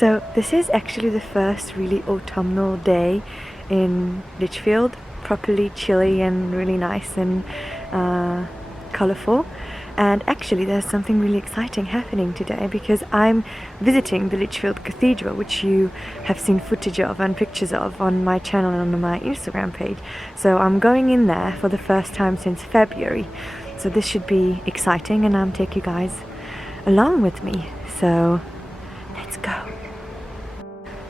So this is actually the first really autumnal day in Lichfield, properly chilly and really nice and colourful. And actually there's something really exciting happening today because I'm visiting the Lichfield Cathedral, which you have seen footage of and pictures of on my channel and on my Instagram page. So I'm going in there for the first time since February. So this should be exciting and I'm taking you guys along with me. So let's go.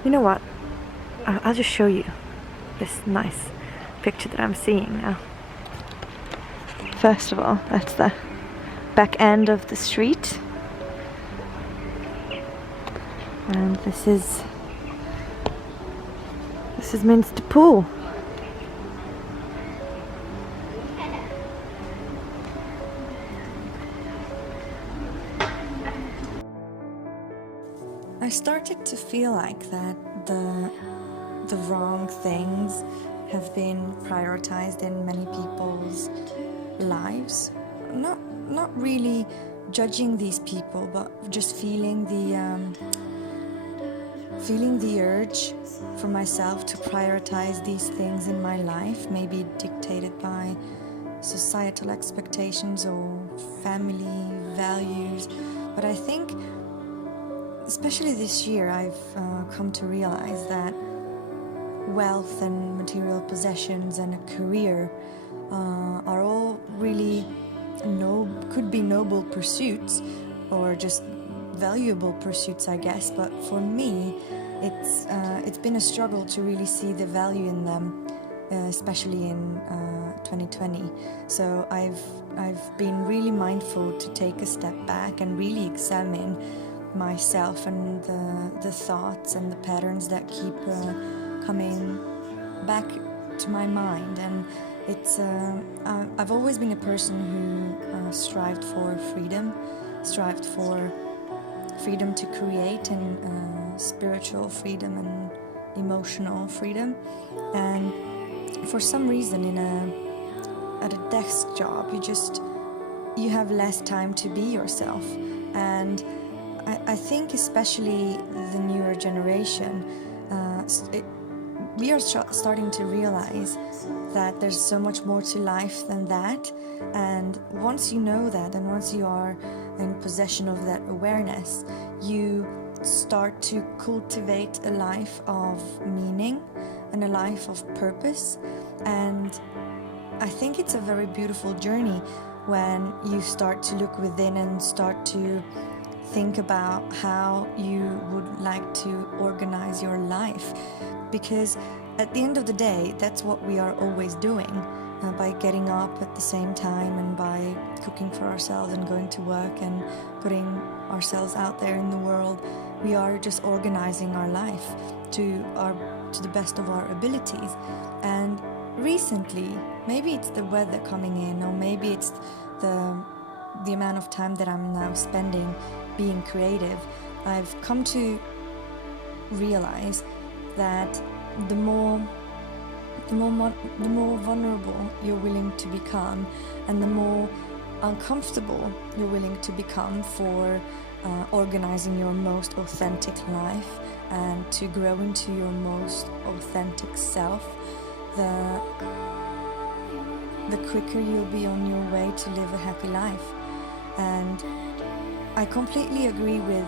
You know what? I'll just show you this nice picture that I'm seeing now. First of all, that's the back end of the street. And this is Minster Pool. I started to feel like that the wrong things have been prioritized in many people's lives. Not really judging these people, but just feeling the urge for myself to prioritize these things in my life, maybe dictated by societal expectations or family values. But I think especially this year, I've come to realize that wealth and material possessions and a career are all really could be noble pursuits or just valuable pursuits, I guess. But for me, it's been a struggle to really see the value in them, especially in 2020. So I've been really mindful to take a step back and really examine myself and the thoughts and the patterns that keep coming back to my mind. And it's I've always been a person who strived for freedom to create, and spiritual freedom and emotional freedom. And for some reason at a desk job you have less time to be yourself. And I think especially the newer generation, we are starting to realize that there's so much more to life than that. And once you know that, and once you are in possession of that awareness, you start to cultivate a life of meaning and a life of purpose. And I think it's a very beautiful journey when you start to look within and start to think about how you would like to organize your life, because at the end of the day, that's what we are always doing, by getting up at the same time and by cooking for ourselves and going to work and putting ourselves out there in the world. We are just organizing our life to the best of our abilities. And recently, maybe it's the weather coming in, or maybe it's the amount of time that I'm now spending being creative, I've come to realize that the more vulnerable you're willing to become, and the more uncomfortable you're willing to become for organizing your most authentic life and to grow into your most authentic self, the quicker you'll be on your way to live a happy life. And I completely agree with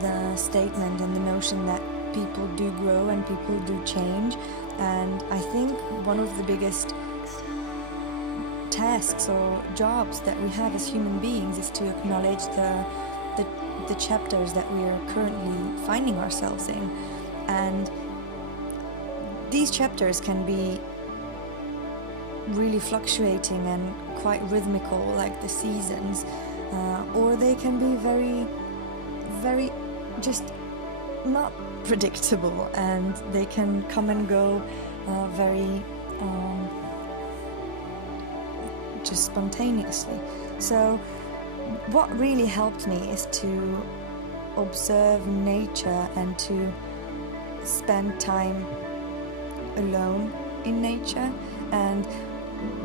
the statement and the notion that people do grow and people do change. And I think one of the biggest tasks or jobs that we have as human beings is to acknowledge the chapters that we are currently finding ourselves in. And these chapters can be really fluctuating and quite rhythmical, like the seasons, or they can be very, very just not predictable, and they can come and go very just spontaneously. So what really helped me is to observe nature and to spend time alone in nature. And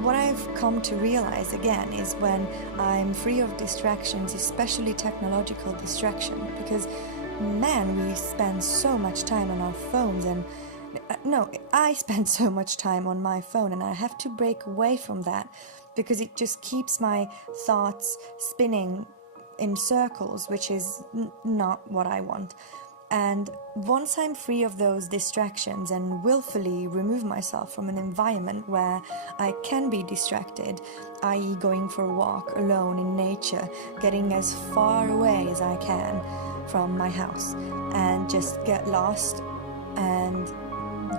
what I've come to realize again is when I'm free of distractions, especially technological distraction, because man, we spend so much time on our phones, and no, I spend so much time on my phone, and I have to break away from that because it just keeps my thoughts spinning in circles, which is not what I want. And once I'm free of those distractions and willfully remove myself from an environment where I can be distracted, i.e. going for a walk alone in nature, getting as far away as I can from my house, and just get lost and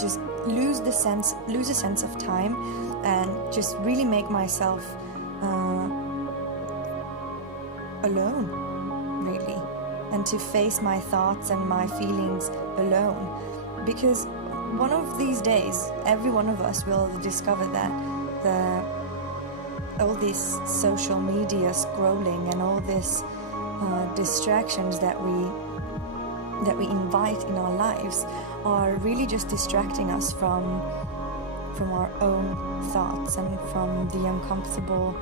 just lose a sense of time, and just really make myself alone, really, and to face my thoughts and my feelings alone. Because one of these days, every one of us will discover that all this social media scrolling and all this distractions that we invite in our lives are really just distracting us from our own thoughts and from the uncomfortable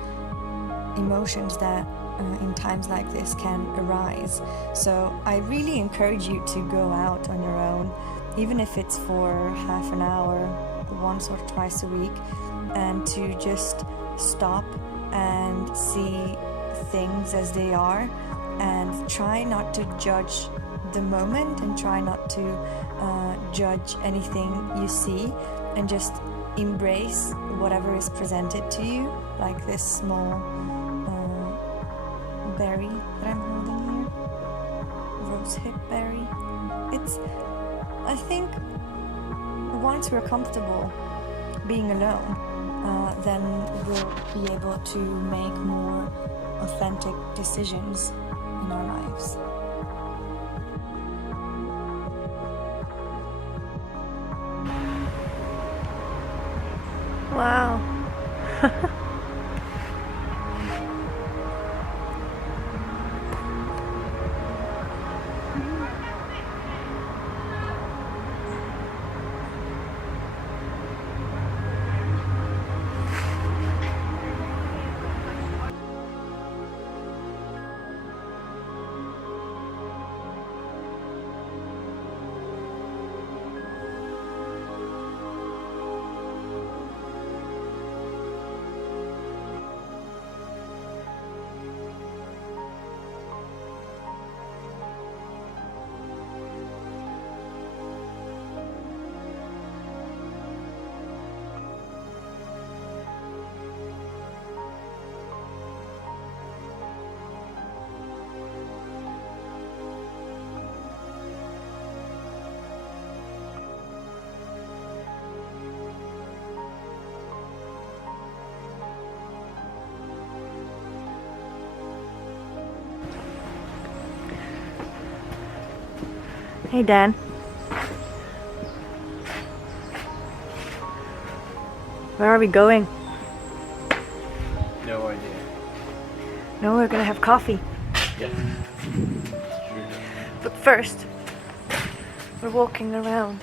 emotions that in times like this can arise. So I really encourage you to go out on your own, even if it's for half an hour, once or twice a week, and to just stop and see things as they are, and try not to judge the moment, and try not to judge anything you see, and just embrace whatever is presented to you, like this small berry that I'm holding here, rosehip berry. I think once we're comfortable being alone, then we'll be able to make more authentic decisions in our lives. Wow. Hey, Dan. Where are we going? No idea. No, we're gonna have coffee. Yeah. But first, we're walking around.